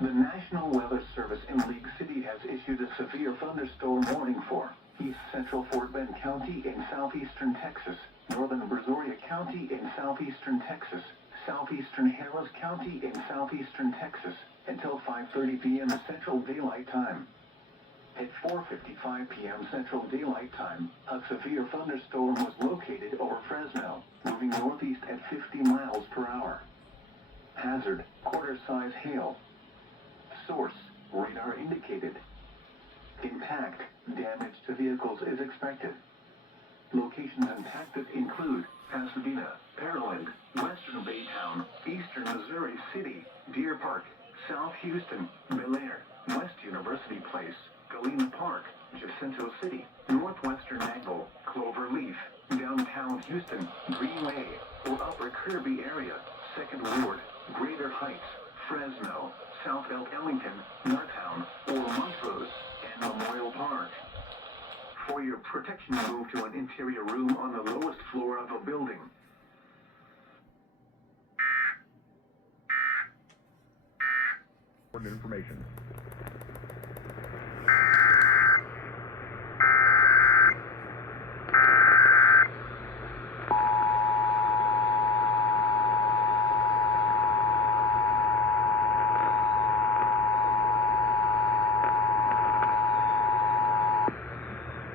The National Weather Service in League City has issued a severe thunderstorm warning for East Central Fort Bend County in southeastern Texas, northern Brazoria County in southeastern Texas, southeastern Harris County in southeastern Texas, until 5:30 p.m. Central Daylight Time. At 4:55 p.m. Central Daylight Time, a severe thunderstorm was located over Fresno, moving northeast at 50 miles per hour. Hazard, quarter-size hail. Source, radar indicated. Impact, damage to vehicles is expected. Locations impacted include Pasadena, Pearland, Western Baytown, Eastern Missouri City, Deer Park, South Houston, Bel Air, West University Place, Galena Park, Jacinto City, Northwestern Nagville, Cloverleaf, Downtown Houston, Greenway, or Upper Kirby area, 2nd Ward, Greater Heights, Fresno, South Bend, Ellington, Northtown, or Montrose, and Memorial Park. For your protection, move to an interior room on the lowest floor of a building. Important information.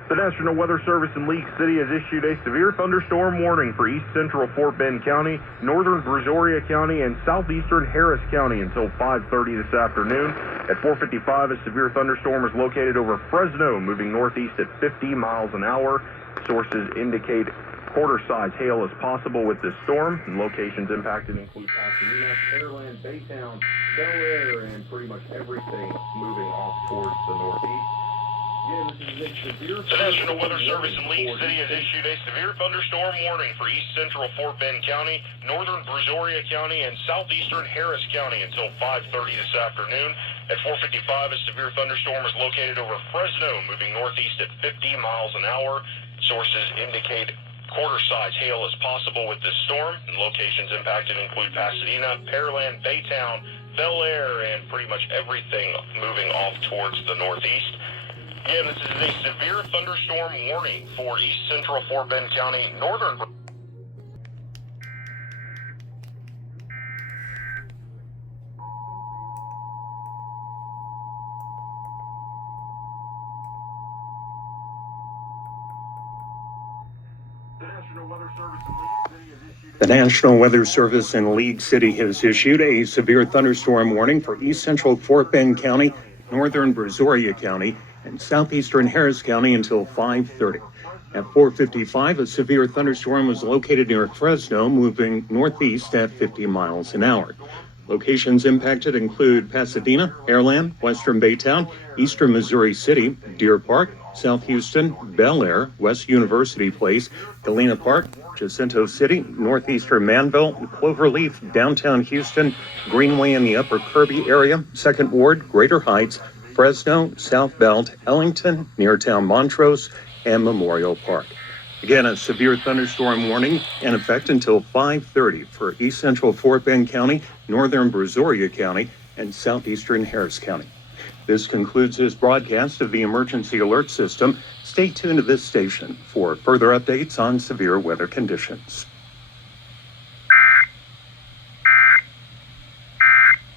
The National Weather Service in League City has issued a severe thunderstorm warning for east central Fort Bend County, northern Brazoria County, and southeastern Harris County until 5:30 this afternoon. At 4:55, a severe thunderstorm is located over Fresno, moving northeast at 50 miles an hour. Sources indicate quarter-size hail is possible with this storm, and locations impacted include Pasadena, Pearland, Baytown, Bel Air, and pretty much everything moving off towards the northeast. The National Weather Service in League City has issued a severe thunderstorm warning for east central Fort Bend County, northern Brazoria County, and southeastern Harris County until 5:30 this afternoon. At 4:55, a severe thunderstorm is located over Fresno, moving northeast at 50 miles an hour. Sources indicate quarter-size hail is possible with this storm, and locations impacted include Pasadena, Pearland, Baytown, Bel Air, and pretty much everything moving off towards the northeast. Again, this is a severe thunderstorm warning for east central Fort Bend County, northern. The National Weather Service in League City has issued a severe thunderstorm warning for east central Fort Bend County, northern Brazoria County, and southeastern Harris County until 5:30. At 4:55, a severe thunderstorm was located near Fresno, moving northeast at 50 miles an hour. Locations impacted include Pasadena, Pearland, Western Baytown, Eastern Missouri City, Deer Park, South Houston, Bel Air, West University Place, Galena Park, Jacinto City, northeastern Manville, Cloverleaf, downtown Houston, Greenway in the Upper Kirby area, 2nd Ward, Greater Heights, Fresno, South Bend, Ellington, Neartown Montrose, and Memorial Park. Again, a severe thunderstorm warning in effect until 5:30 for east central Fort Bend County, northern Brazoria County, and southeastern Harris County. This concludes this broadcast of the Emergency Alert System. Stay tuned to this station for further updates on severe weather conditions.